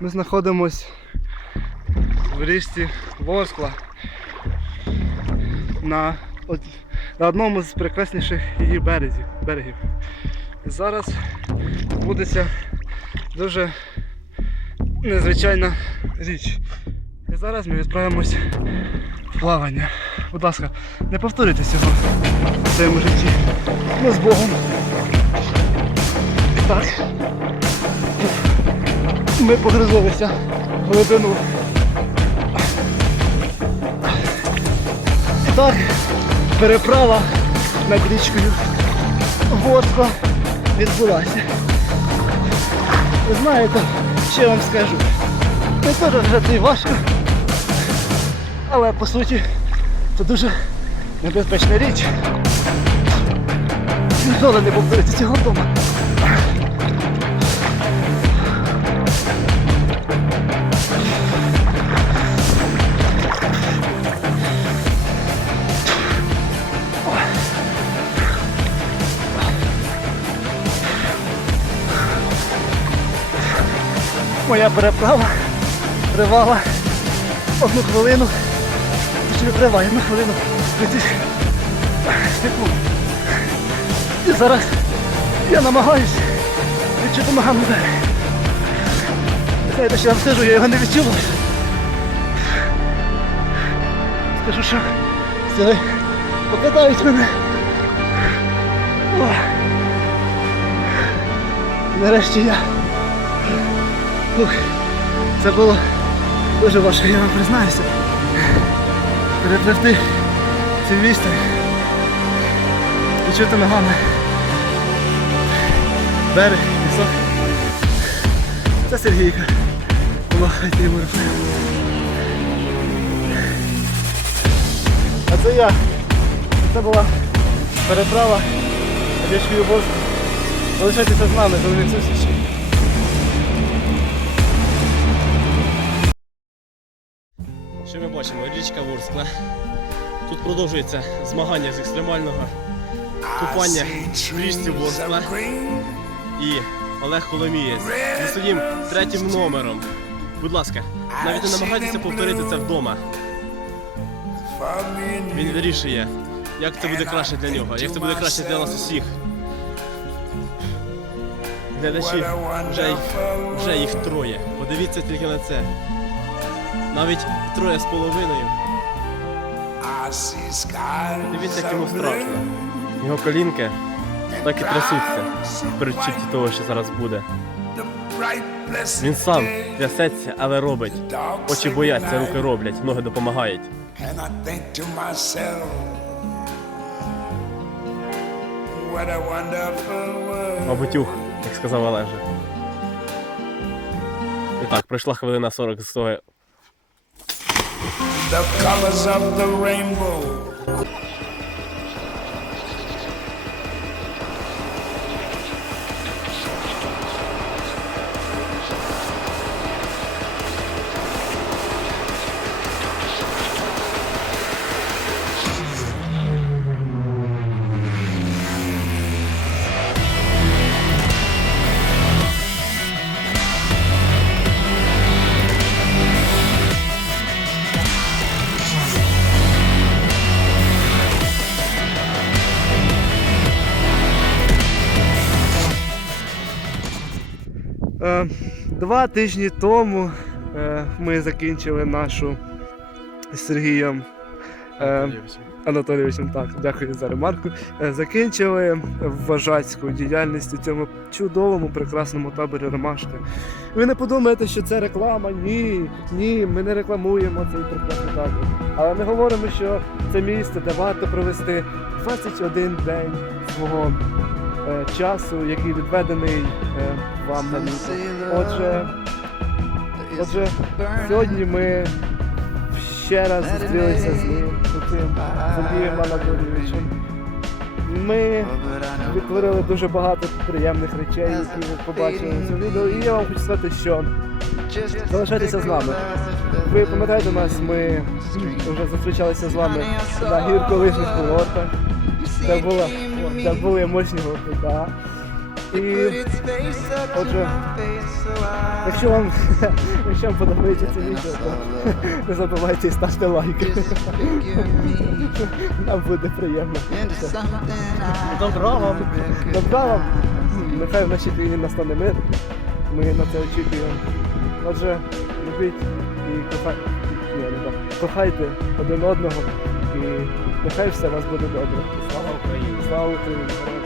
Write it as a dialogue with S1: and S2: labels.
S1: Ми знаходимось в річці Ворскла на, на одному з прекрасніших її березів, берегів. Зараз відбудеться дуже незвичайна річ. І зараз ми відправимось в плавання. Будь ласка, не повторюйте цього в своєму житті. Ну, з Богом. Так. Ми погрузилися в глибину. Так, переправа над річкою Ворскла відбулася. Ви знаєте, що я вам скажу? Не теж вже це важко. Але по суті це дуже небезпечна річ. Ніколи не повториться цього вдома. Моя переправа тривала одну хвилину. Чи триває одну хвилину 30 секунд. І зараз я намагаюся відчути ногами. Знаєте, що я скажу, я його не відчував. Скажу, що сили покидають мене. О. Нарешті я. Ух, це було дуже важко, я вам признаюся. Перепливти цю відстань. Відчути ногами. Берег, пісок. Це Сергійка. Помахайте йому рукою. А це я. Це була переправа річкою Боску. Залишайтеся з нами, до нових
S2: Що ми бачимо? Річка Ворскла. Тут продовжується змагання з екстремального купання в річці Ворскла. І Олег Коломієць зі своїм третім номером. Будь ласка, навіть не намагайтеся повторити це вдома. Він вирішує, як це буде краще для нього, як це буде краще для нас усіх. Глядачі, вже їх, вже їх троє. Подивіться тільки на це. Навіть троє з половиною. Дивіться, як йому страшно. Його колінки так і трясуться в передчутті того, що зараз буде. Він сам трясеться, але робить. Очі бояться, руки роблять, ноги допомагають. Мабуть, як сказав Олежа. І так, пройшла хвилина 40 з того.
S3: The colors of the rainbow.
S1: Два тижні тому е, ми закінчили нашу з Сергієм е, Анатолійовичем, так, дякую за ремарку. Е, Закінчили вважацьку діяльність у цьому чудовому, прекрасному таборі Ромашка. Ви не подумаєте, що це реклама? Ні, ні, ми не рекламуємо цей прекрасний табір. Але ми говоримо, що це місце, де варто провести 21 день свого е, часу, який відведений е, вам на літо. Отже, отже, сьогодні ми ще раз зустрілися з ним, з Сергієм Анатолійовичем. Ми відтворили дуже багато приємних речей, які ви побачили в цьому відео. І я вам хочу сказати, що залишайтеся з нами. Ви пам'ятаєте нас, ми вже зустрічалися з вами на гірколижних курортах. Це було це були мощні гурти, так. І отже, Якщо вам, якщо вам подобається це відео, то не забувайте і ставте лайки. Нам буде приємно.
S2: Добро вам.
S1: Добра вам. Нехай в нашій країні настане мир. Ми на це очікуємо. Отже, любіть і кохайте, кохайте один одного і нехай все у вас буде добре.
S2: Слава Україні!
S1: Слава Україні!